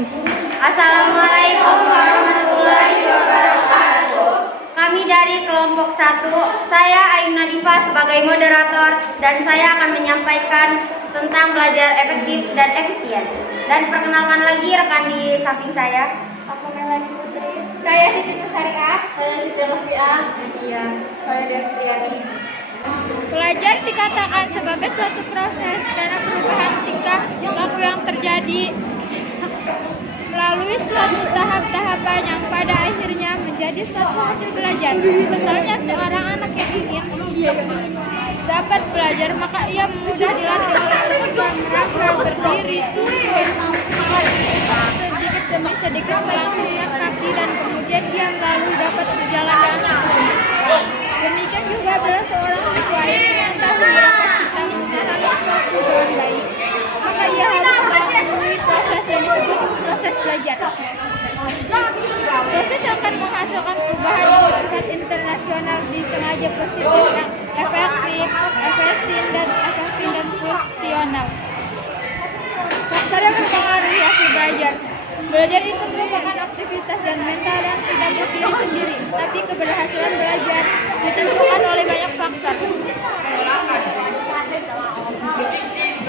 Assalamualaikum warahmatullahi wabarakatuh. Kami dari kelompok 1, saya Ayuna Diva sebagai moderator dan saya akan menyampaikan tentang belajar efektif dan efisien. Dan perkenalkan lagi rekan di samping saya. Aku Melani Putri. Saya Siti Nursaria. Saya Siti Nursaria. Iya, saya Deviani. Belajar dikatakan sebagai suatu proses karena perubahan tingkah laku yang terjadi melalui suatu tahap-tahapan yang pada akhirnya menjadi suatu hasil belajar. Misalnya seorang anak yang ingin dapat belajar, maka ia mudah dilatih untuk meraba, berdiri, turun, sedikit demi sedikit melangkahkan kaki dan kemudian dia melalui dapat berjalan dengan sempurna. Demikian juga bila seorang siswa yang mengetahui kapasitas memahami suatu dengan baik, maka ia harus melalui proses yang disebut proses belajar. Proses akan menghasilkan perubahan yang bersifat internasional disengaja positif, efektif, efisien dan fungsional. Faktor yang mempengaruhi hasil belajar. Belajar itu merupakan aktivitas dan mental yang tidak berdiri sendiri, tapi keberhasilan belajar ditentukan oleh banyak faktor.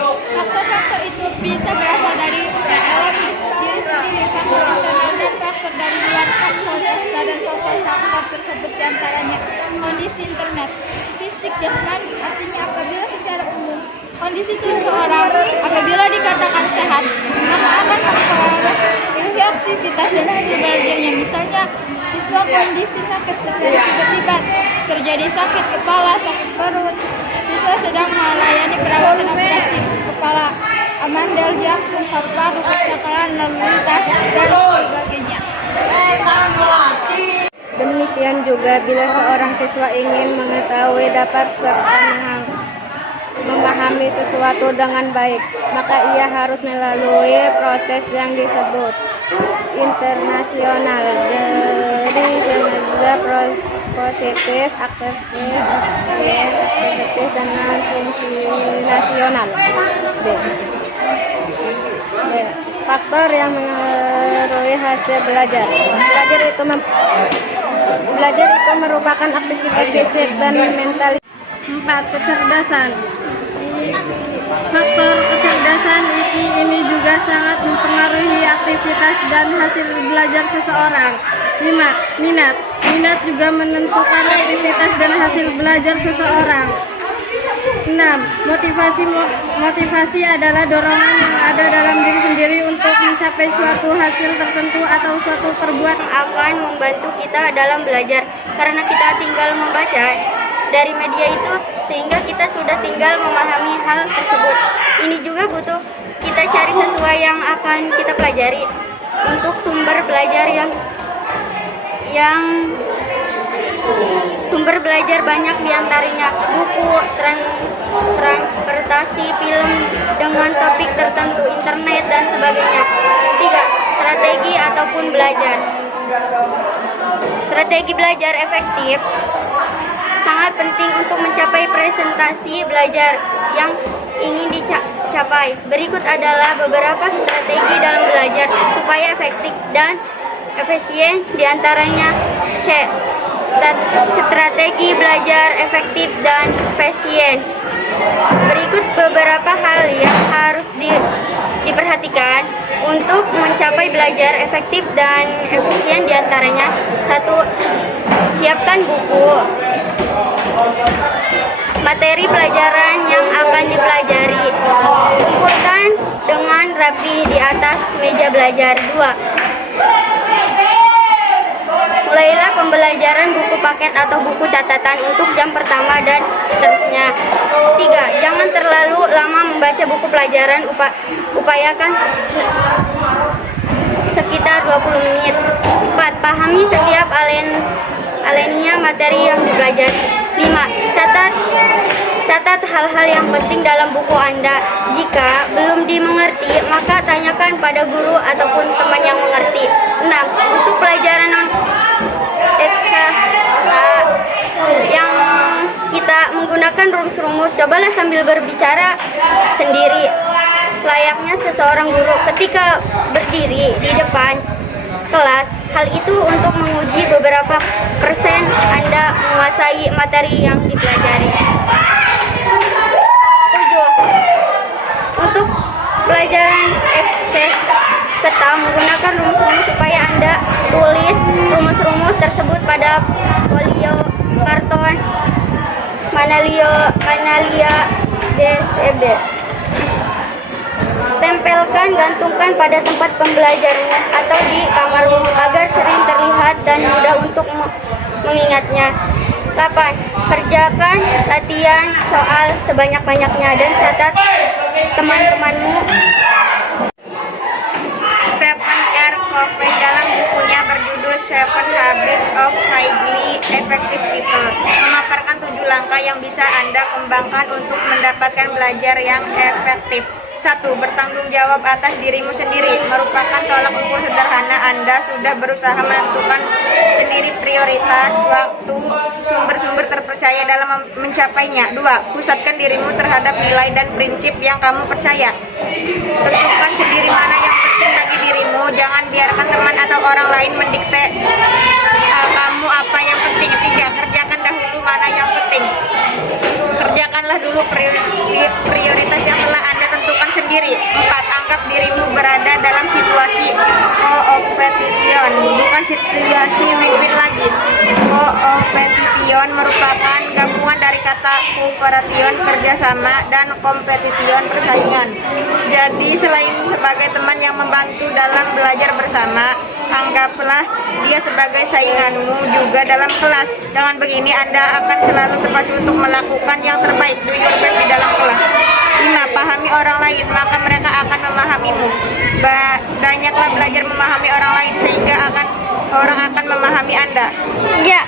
Faktor-faktor itu bisa berasal dari dalam diri sendiri, faktor internal dan faktor dari luar. Faktor dan faktor tersebut diantaranya kondisi internet, fisik, jasmani. Artinya apabila secara umum kondisi seseorang apabila dikatakan sehat, maka akan mempengaruhi aktivitas dan hasil belajarnya. Misalnya, siswa kondisi sakit secara tiba-tiba terjadi sakit kepala, sakit perut, siswa sedang melayani perawatan operasi kepala, amandel, jantung, paru-paru, kecelakaan lalu lintas, dan sebagainya. Demikian juga bila seorang siswa ingin mengetahui dapat serta memahami sesuatu dengan baik, maka ia harus melalui proses yang disebut internasional. Jadi juga positif, efektif, dan fungsional. Faktor yang mengaruhi hasil belajar. Belajar itu merupakan aktivitas fisik dan mental. 4. Kecerdasan. Faktor kecerdasan ini juga sangat mempengaruhi aktivitas dan hasil belajar seseorang. 5. Minat. Minat juga menentukan aktivitas dan hasil belajar seseorang. 6. Motivasi adalah dorongan yang ada dalam diri sendiri untuk mencapai suatu hasil tertentu atau suatu perbuatan akan membantu kita dalam belajar karena kita tinggal membaca dari media itu sehingga kita sudah tinggal memahami hal tersebut. Ini juga butuh kita cari sesuai yang akan kita pelajari. Untuk sumber belajar sumber belajar banyak diantaranya buku, transportasi, film dengan topik tertentu, internet, dan sebagainya. 3. Strategi ataupun belajar. Strategi belajar efektif sangat penting untuk mencapai presentasi belajar yang ingin dicapai. Berikut adalah beberapa strategi dalam belajar supaya efektif dan efisien, diantaranya C. Strategi belajar efektif dan efisien. Berikut beberapa hal yang harus diperhatikan untuk mencapai belajar efektif dan efisien, diantaranya 1. Siapkan buku. Materi pelajaran yang akan dipelajari kumpulkan dengan rapi di atas meja belajar. 2. Mulailah pembelajaran buku paket atau buku catatan untuk jam pertama dan seterusnya. 3. Jangan terlalu lama membaca buku pelajaran, upayakan sekitar 20 menit. 4. Pahami setiap alinea materi yang dipelajari. 5. Catat hal-hal yang penting dalam buku Anda. Jika belum dimengerti, maka tanyakan pada guru ataupun teman yang mengerti. 6. Untuk pelajaran yang kita menggunakan rumus-rumus, cobalah sambil berbicara sendiri layaknya seseorang guru. Ketika berdiri di depan kelas. Hal itu untuk menguji beberapa persen Anda menguasai materi yang dipelajari. 7. Untuk pelajaran ekses peta, menggunakan rumus-rumus supaya Anda tulis rumus-rumus tersebut pada folio karton Manalia DCB. Tempelkan, gantungkan pada tempat pembelajarmu atau di kamarmu agar sering terlihat dan mudah untuk mengingatnya. 8. Kerjakan latihan soal sebanyak-banyaknya dan catat teman-temanmu. Stephen R. Covey dalam bukunya berjudul Seven Habits of Highly Effective People memaparkan 7 langkah yang bisa Anda kembangkan untuk mendapatkan belajar yang efektif. 1. Bertanggung jawab atas dirimu sendiri merupakan tolak ukur sederhana. Anda sudah berusaha menentukan sendiri prioritas, waktu, sumber-sumber terpercaya dalam mencapainya. 2. Pusatkan dirimu terhadap nilai dan prinsip yang kamu percaya. Tentukan sendiri mana yang penting bagi dirimu. Jangan biarkan teman atau orang lain mendikte kamu apa yang penting. 3. Kerjakan dahulu mana yang penting. Kerjakanlah dulu prioritas yang telah Anda tentukan sendiri. 4. Anggap dirimu berada dalam situasi competition, bukan situasi win-win lagi. Competition merupakan gabungan dari kata cooperation, kerjasama, dan competition, persaingan. Jadi selain sebagai teman yang membantu dalam belajar bersama, anggaplah dia sebagai sainganmu juga dalam kelas. Dengan begini Anda akan selalu terpacu untuk melakukan yang terbaik, do your best di dalam kelas. 5. Pahami orang lain, maka mereka akan memahamimu. Banyaklah belajar memahami orang lain sehingga orang akan memahami Anda. Ya,